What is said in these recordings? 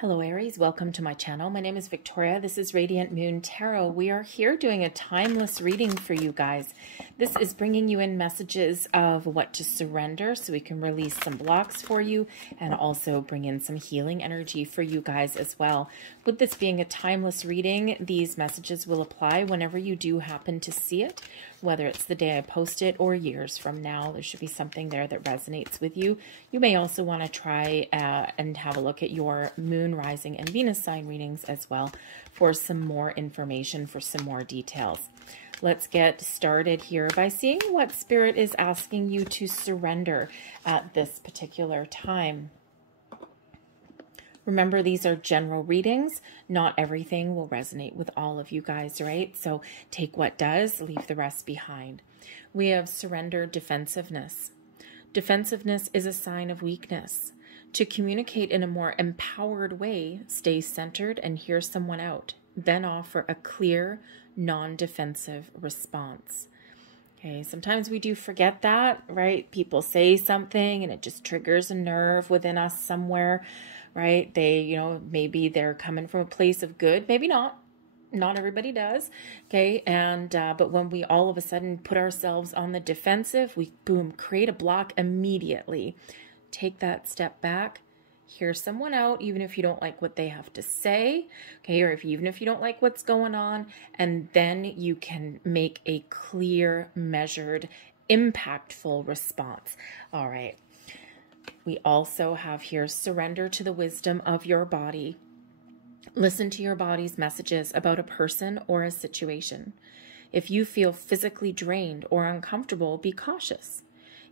Hello Aries, welcome to my channel. My name is Victoria. This is Radiant Moon Tarot. We are here doing a timeless reading for you guys. This is bringing you in messages of what to surrender so we can release some blocks for you and also bring in some healing energy for you guys as well. With this being a timeless reading, these messages will apply whenever you do happen to see it, whether it's the day I post it or years from now. There should be something there that resonates with you. You may also want to try and have a look at your moon, rising, and Venus sign readings as well for some more information, for some more details. Let's get started here by seeing what Spirit is asking you to surrender at this particular time. Remember, these are general readings. Not everything will resonate with all of you guys, right? So take what does, leave the rest behind. We have surrender defensiveness. Defensiveness is a sign of weakness. To communicate in a more empowered way, stay centered and hear someone out. Then offer a clear, non-defensive response. Okay, sometimes we do forget that, right? People say something and it just triggers a nerve within us somewhere, right? They, maybe they're coming from a place of good, maybe not. Not everybody does, okay? And but when we all of a sudden put ourselves on the defensive, we, boom, create a block immediately. Take that step back, hear someone out, even if you don't like what they have to say, okay? Or even if you don't like what's going on, and then you can make a clear, measured, impactful response. All right. We also have here surrender to the wisdom of your body. Listen to your body's messages about a person or a situation. If you feel physically drained or uncomfortable, be cautious.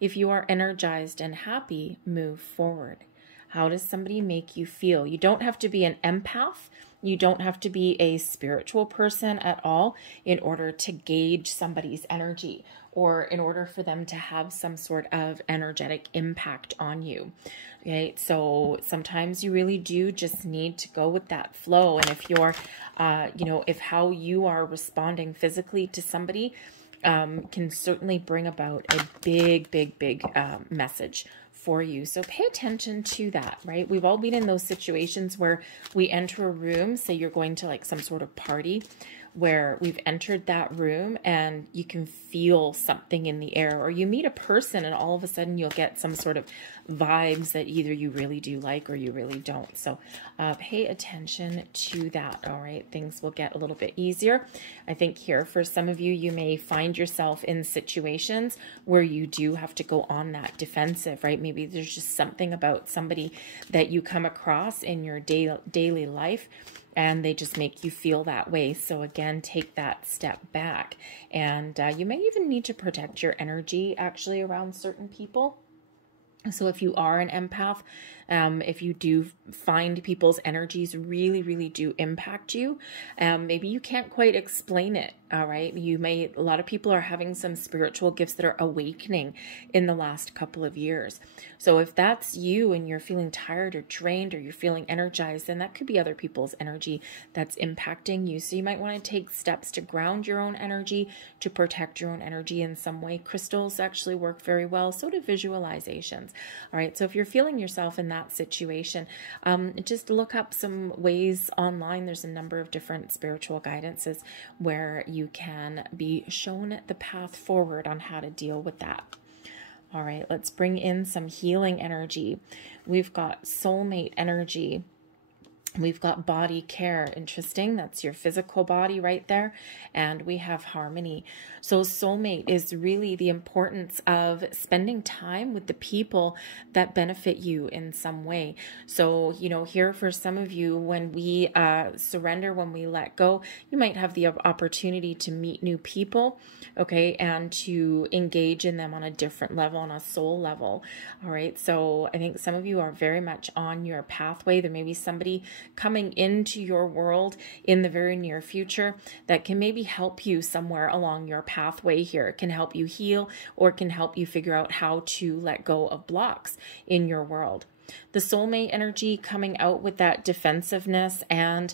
If you are energized and happy, move forward. How does somebody make you feel? You don't have to be an empath. You don't have to be a spiritual person at all in order to gauge somebody's energy or in order for them to have some sort of energetic impact on you. Okay, so sometimes you really do just need to go with that flow. And if you're, if how you are responding physically to somebody can certainly bring about a big message for you. So pay attention to that, right? We've all been in those situations where we enter a room, say you're going to like some sort of party, where we've entered that room and you can feel something in the air, or you meet a person and all of a sudden you'll get some sort of vibes that either you really do like or you really don't. So pay attention to that. All right, things will get a little bit easier. I think here for some of you, you may find yourself in situations where you do have to go on that defensive, right? Maybe there's just something about somebody that you come across in your daily life and they just make you feel that way. So again, take that step back. And you may even need to protect your energy actually around certain people. So if you are an empath, if you do find people's energies really do impact you, maybe you can't quite explain it. All right. A lot of people are having some spiritual gifts that are awakening in the last couple of years. So if that's you and you're feeling tired or drained or you're feeling energized, then that could be other people's energy that's impacting you. So you might want to take steps to ground your own energy, to protect your own energy in some way. Crystals actually work very well. So do visualizations. All right. So if you're feeling yourself in that situation, just look up some ways online. There's a number of different spiritual guidances where you can be shown the path forward on how to deal with that. All right, let's bring in some healing energy. We've got soulmate energy. We've got body care. Interesting. That's your physical body right there. And we have harmony. So soulmate is really the importance of spending time with the people that benefit you in some way. So, here for some of you, when we surrender, when we let go, you might have the opportunity to meet new people, okay, and to engage in them on a different level, on a soul level. All right. So I think some of you are very much on your pathway. There may be somebody coming into your world in the very near future that can maybe help you somewhere along your pathway here. It can help you heal or can help you figure out how to let go of blocks in your world. The soulmate energy coming out with that defensiveness and,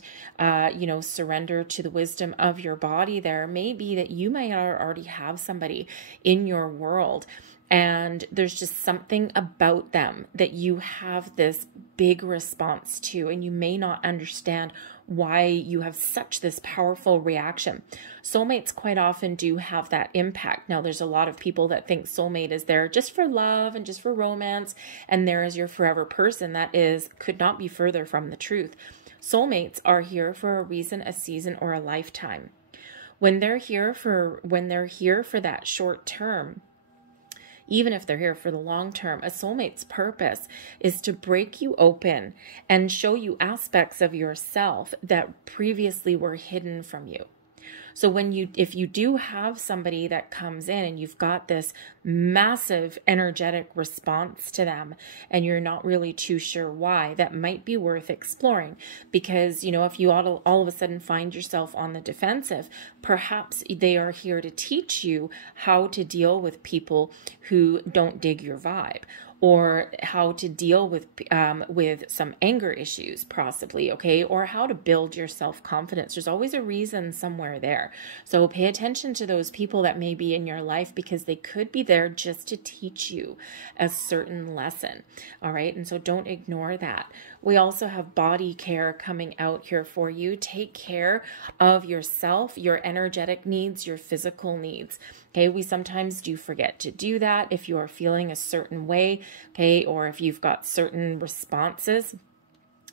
surrender to the wisdom of your body there may be that you might already have somebody in your world And there's just something about them that you have this big response to, and you may not understand why you have such this powerful reaction. Soulmates quite often do have that impact. Now, there's a lot of people that think soulmate is there just for love and just for romance, and there is your forever person. That could not be further from the truth. Soulmates are here for a reason, a season, or a lifetime. When they're here for that short term, even if they're here for the long term, a soulmate's purpose is to break you open and show you aspects of yourself that previously were hidden from you. So if you do have somebody that comes in and you've got this massive energetic response to them and you're not really too sure why, that might be worth exploring. Because, if you all of a sudden find yourself on the defensive, perhaps they are here to teach you how to deal with people who don't dig your vibe, or how to deal with some anger issues, possibly, okay? Or how to build your self-confidence. There's always a reason somewhere there. So pay attention to those people that may be in your life, because they could be there just to teach you a certain lesson, all right? And so don't ignore that. We also have body care coming out here for you. Take care of yourself, your energetic needs, your physical needs. Okay, we sometimes do forget to do that if you are feeling a certain way, okay, or if you've got certain responses,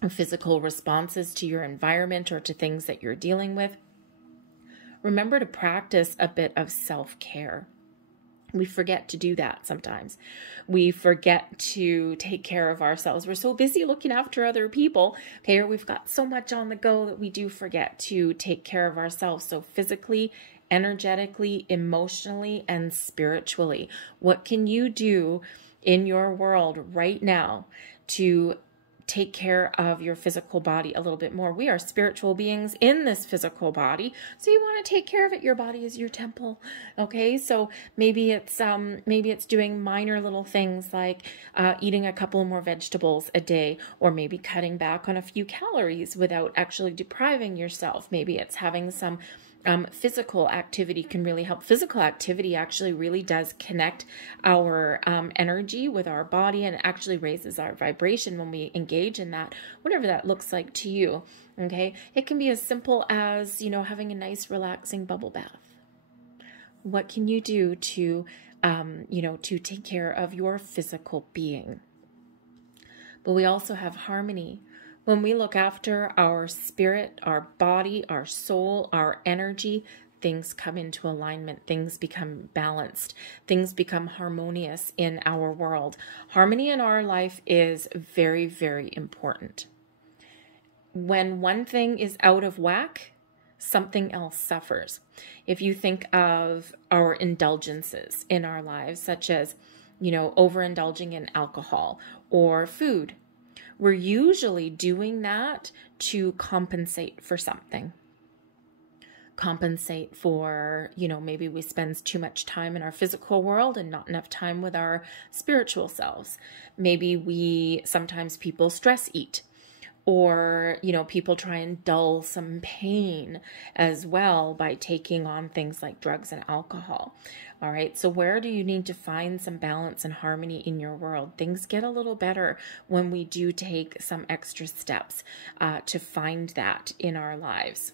physical responses to your environment or to things that you're dealing with. Remember to practice a bit of self-care. We forget to do that sometimes. We forget to take care of ourselves. We're so busy looking after other people, okay, or we've got so much on the go that we do forget to take care of ourselves. So physically, energetically, emotionally, and spiritually. What can you do in your world right now to take care of your physical body a little bit more? We are spiritual beings in this physical body, so you want to take care of it. Your body is your temple, okay? So maybe it's doing minor little things like eating a couple more vegetables a day, or maybe cutting back on a few calories without actually depriving yourself. Maybe it's having some physical activity can really help. Physical activity actually really does connect our energy with our body, and actually raises our vibration when we engage in that, whatever that looks like to you. Okay, it can be as simple as, having a nice relaxing bubble bath. What can you do to to take care of your physical being? But we also have harmony. When we look after our spirit, our body, our soul, our energy, things come into alignment, things become balanced, things become harmonious in our world. Harmony in our life is very, very important. When one thing is out of whack, something else suffers. If you think of our indulgences in our lives, such as, overindulging in alcohol or food, we're usually doing that to compensate for something. Compensate for, maybe we spend too much time in our physical world and not enough time with our spiritual selves. Maybe sometimes people stress eat, or, people try and dull some pain as well by taking on things like drugs and alcohol. All right. So where do you need to find some balance and harmony in your world? Things get a little better when we do take some extra steps to find that in our lives.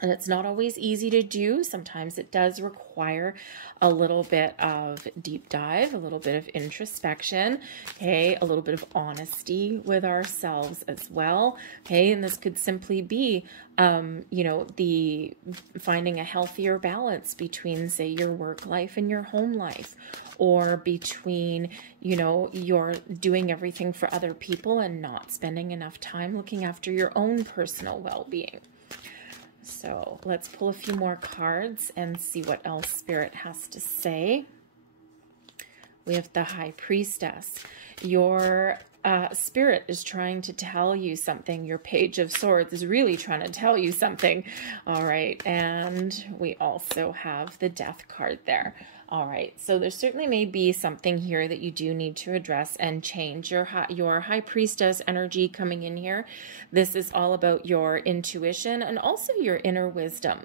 And it's not always easy to do. Sometimes it does require a little bit of deep dive, a little bit of introspection, okay, a little bit of honesty with ourselves as well, okay, and this could simply be, the finding a healthier balance between, say, your work life and your home life, or between, you're doing everything for other people and not spending enough time looking after your own personal well-being. So let's pull a few more cards and see what else Spirit has to say. We have the High Priestess. Your Spirit is trying to tell you something. Your Page of Swords is really trying to tell you something. All right. And we also have the Death card there. All right, so there certainly may be something here that you do need to address and change. Your high priestess energy coming in here. This is all about your intuition and also your inner wisdom.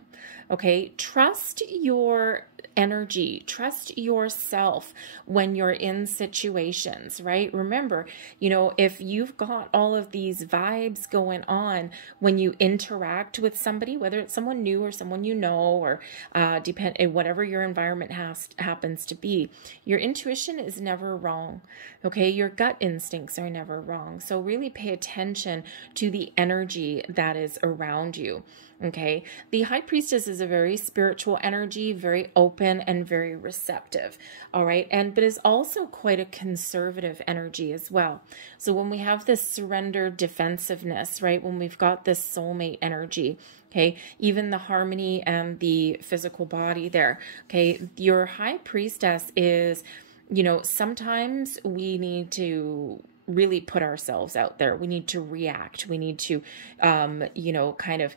Okay, trust your energy, trust yourself when you're in situations, right? Remember, you know, if you've got all of these vibes going on when you interact with somebody, whether it's someone new or someone you know, or whatever your environment happens to be, your intuition is never wrong. Okay, your gut instincts are never wrong. So really pay attention to the energy that is around you. Okay, the high priestess is a very spiritual energy, very open and very receptive. All right, but is also quite a conservative energy as well. So when we have this surrender defensiveness, right, when we've got this soulmate energy, okay, even the harmony and the physical body there, okay, your high priestess is, you know, sometimes we need to really put ourselves out there. We need to react. We need to, you know, kind of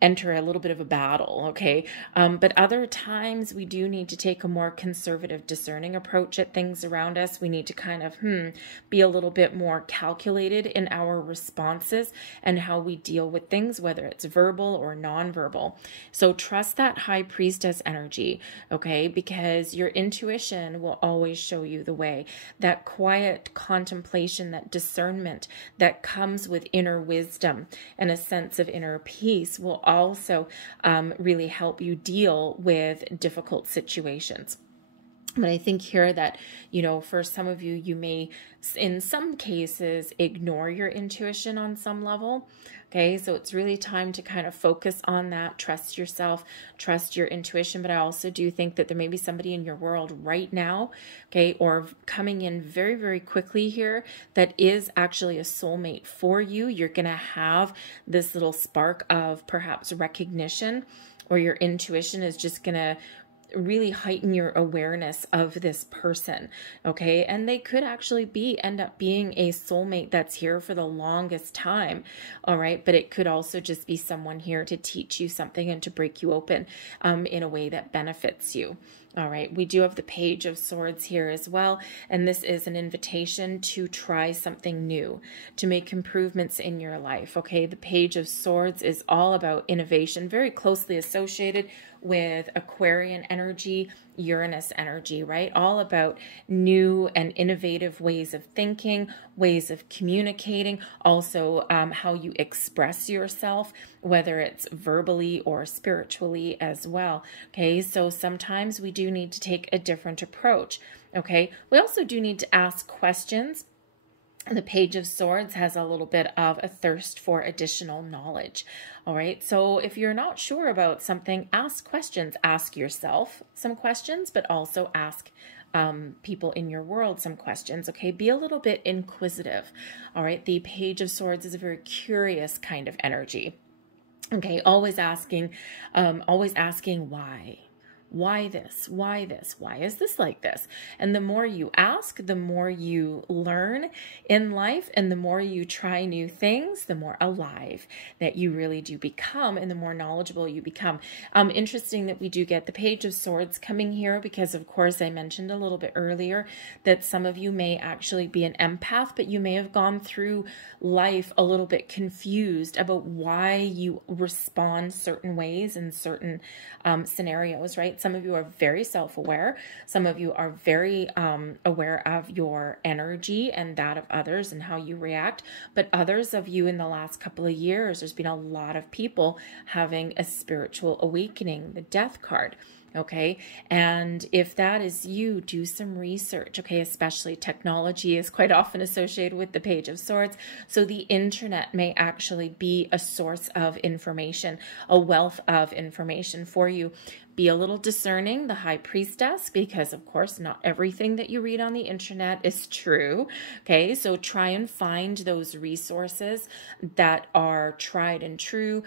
enter a little bit of a battle, okay? But other times we do need to take a more conservative, discerning approach at things around us. We need to kind of be a little bit more calculated in our responses and how we deal with things, whether it's verbal or nonverbal. So trust that high priestess energy, okay? Because your intuition will always show you the way. That quiet contemplation, that discernment that comes with inner wisdom and a sense of inner peace will also really help you deal with difficult situations. But I think here that, you know, for some of you, you may, in some cases, ignore your intuition on some level. Okay, so it's really time to kind of focus on that, trust yourself, trust your intuition. But I also do think that there may be somebody in your world right now, okay, or coming in very, very quickly here that is actually a soulmate for you. You're going to have this little spark of perhaps recognition, or your intuition is just going to really heighten your awareness of this person, okay? And they could actually end up being a soulmate that's here for the longest time, all right? But it could also just be someone here to teach you something and to break you open in a way that benefits you. All right, we do have the Page of Swords here as well, and this is an invitation to try something new, to make improvements in your life, okay? The Page of Swords is all about innovation, very closely associated with Aquarian energy, Uranus energy, right? All about new and innovative ways of thinking, ways of communicating, also how you express yourself, whether it's verbally or spiritually as well, okay? So sometimes we do need to take a different approach, okay? We also do need to ask questions. The Page of Swords has a little bit of a thirst for additional knowledge. All right, so if you're not sure about something, ask questions. Ask yourself some questions, but also ask people in your world some questions, okay? Be a little bit inquisitive. All right, the Page of Swords is a very curious kind of energy. Okay, always asking why. Why this? Why this? Why is this like this? And the more you ask, the more you learn in life, and the more you try new things, the more alive that you really do become, and the more knowledgeable you become. Interesting that we do get the Page of Swords coming here because, of course, I mentioned a little bit earlier that some of you may actually be an empath, but you may have gone through life a little bit confused about why you respond certain ways in certain scenarios, right? Some of you are very self-aware. Some of you are very aware of your energy and that of others and how you react. But others of you in the last couple of years, there's been a lot of people having a spiritual awakening, the Death card. Okay, and if that is you, do some research, okay? Especially technology is quite often associated with the Page of Swords. So the internet may actually be a source of information, a wealth of information for you. Be a little discerning, the High Priestess, because of course not everything that you read on the internet is true. Okay, so try and find those resources that are tried and true,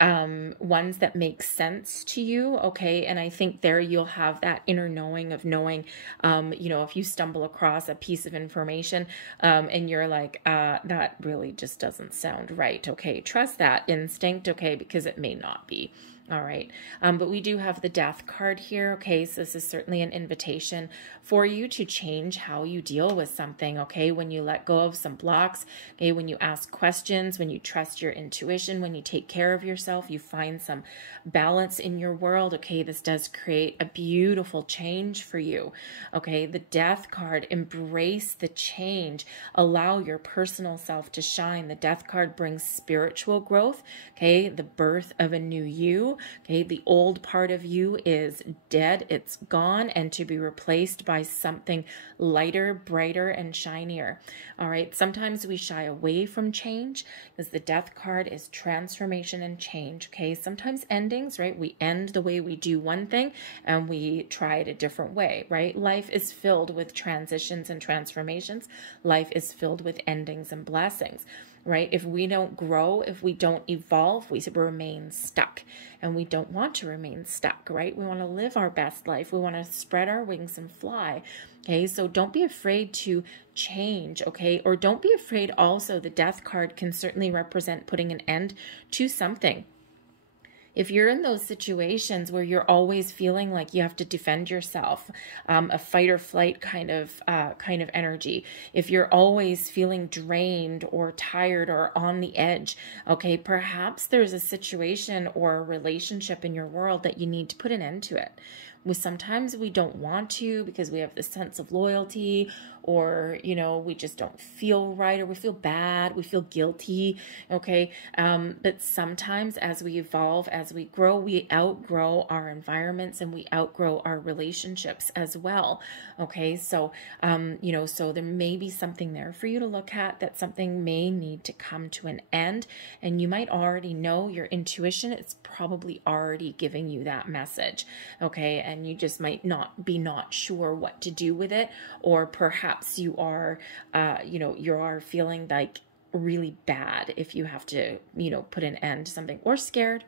ones that make sense to you, okay? And I think there you'll have that inner knowing of knowing, you know, if you stumble across a piece of information and you're like, that really just doesn't sound right, okay? Trust that instinct, okay? Because it may not be. All right. But we do have the Death card here. Okay. So this is certainly an invitation for you to change how you deal with something. Okay. When you let go of some blocks, okay. When you ask questions, when you trust your intuition, when you take care of yourself, you find some balance in your world. Okay. This does create a beautiful change for you. Okay. The Death card, embrace the change, allow your personal self to shine. The Death card brings spiritual growth. Okay. The birth of a new you. Okay, the old part of you is dead, it's gone, and to be replaced by something lighter, brighter, and shinier. All right, sometimes we shy away from change because the Death card is transformation and change. Okay, sometimes endings, right? We end the way we do one thing and we try it a different way, right? Life is filled with transitions and transformations. Life is filled with endings and blessings. Right? If we don't grow, if we don't evolve, we remain stuck, and we don't want to remain stuck, right? We want to live our best life. We want to spread our wings and fly. Okay. So don't be afraid to change. Okay. Or don't be afraid also. The Death card can certainly represent putting an end to something. If you're in those situations where you're always feeling like you have to defend yourself, a fight or flight kind of energy, if you're always feeling drained or tired or on the edge, okay, perhaps there's a situation or a relationship in your world that you need to put an end to it. Sometimes we don't want to because we have this sense of loyalty, or, you know, we just don't feel right, or we feel bad, we feel guilty, okay? But sometimes as we evolve, as we grow, we outgrow our environments and we outgrow our relationships as well, okay? So, you know, so there may be something there for you to look at, that something may need to come to an end, and you might already know, your intuition, it's probably already giving you that message, okay? And you just might not sure what to do with it, or perhaps you are, you know, you are feeling like really bad if you have to, you know, put an end to something, or scared.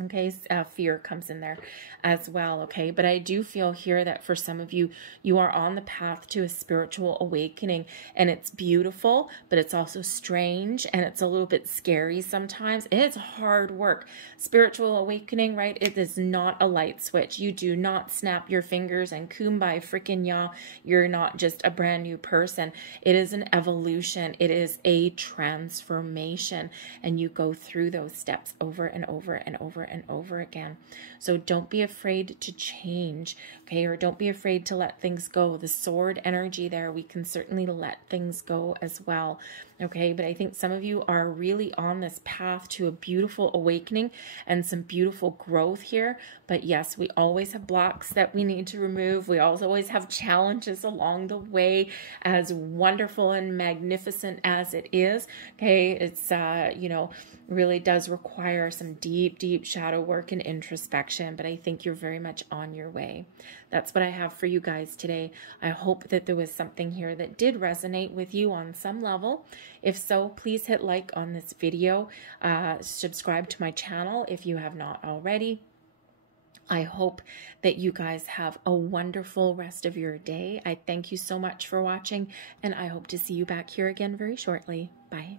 Okay, fear comes in there as well, okay? But I do feel here that for some of you, you are on the path to a spiritual awakening, and it's beautiful, but it's also strange, and it's a little bit scary sometimes. It's hard work. Spiritual awakening, right? It is not a light switch. You do not snap your fingers and kumbaya freaking ya. You're not just a brand new person. It is an evolution. It is a transformation, and you go through those steps over and over and over and over again. So don't be afraid to change, okay? Or don't be afraid to let things go. The sword energy there, we can certainly let things go as well, okay? But I think some of you are really on this path to a beautiful awakening and some beautiful growth here. But yes, we always have blocks that we need to remove. We also always have challenges along the way, as wonderful and magnificent as it is, okay? It's, you know, really does require some deep, deep shadow work and introspection, but I think you're very much on your way. That's what I have for you guys today. I hope that there was something here that did resonate with you on some level. If so, please hit like on this video. Subscribe to my channel if you have not already. I hope that you guys have a wonderful rest of your day. I thank you so much for watching, and I hope to see you back here again very shortly. Bye.